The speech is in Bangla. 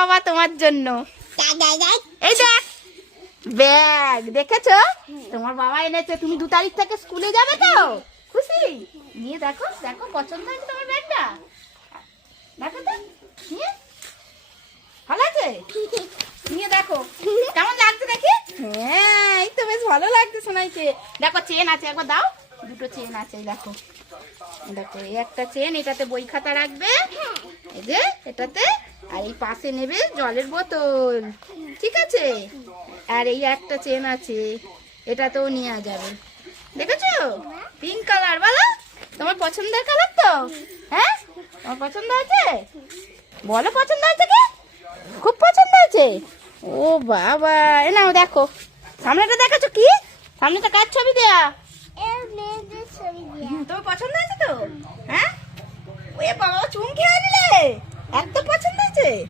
বাবা তোমার জন্য। এই দেখ ব্যাগ, দেখেছো তোমার বাবা এনেছে। তুমি 2 তারিখ থেকে স্কুলে যাবে তো? খুশি? নিয়ে দেখো, দেখো পছন্দ হয়েছে তোমার ব্যাগটা? দেখো তো নিয়ে, ভালো আছে? নিয়ে দেখো কেমন লাগছে দেখি। হ্যাঁ এই তো বেশ ভালো লাগছে শোনাইছে। দেখো চেন আছে, একবার দাও। 2টো চেন আছে, দেখো দেখো এই একটা চেন, এটাতে বই খাতা রাখবে, এই যে এটাতে, আর এই পাশে নেবে জলের বোতল, ঠিক আছে? আর এই একটা চেন আছে, এটাতেও নেওয়া যাবে। দেখেছো পিঙ্ক কালার, বলো তোমার পছন্দের কালার তো? হ্যাঁ তোমার পছন্দ হয়েছে? বলো পছন্দ হয়েছে কি? খুব পছন্দ হয়েছে। ও বাবা, এ নাও দেখো সামনেটা, দেখাচ্ছ কি? সামনেটা কার ছবি দেয়া? তোমার পছন্দ হয়েছে তো? হ্যাঁ ওই বাবা চুমকে আছে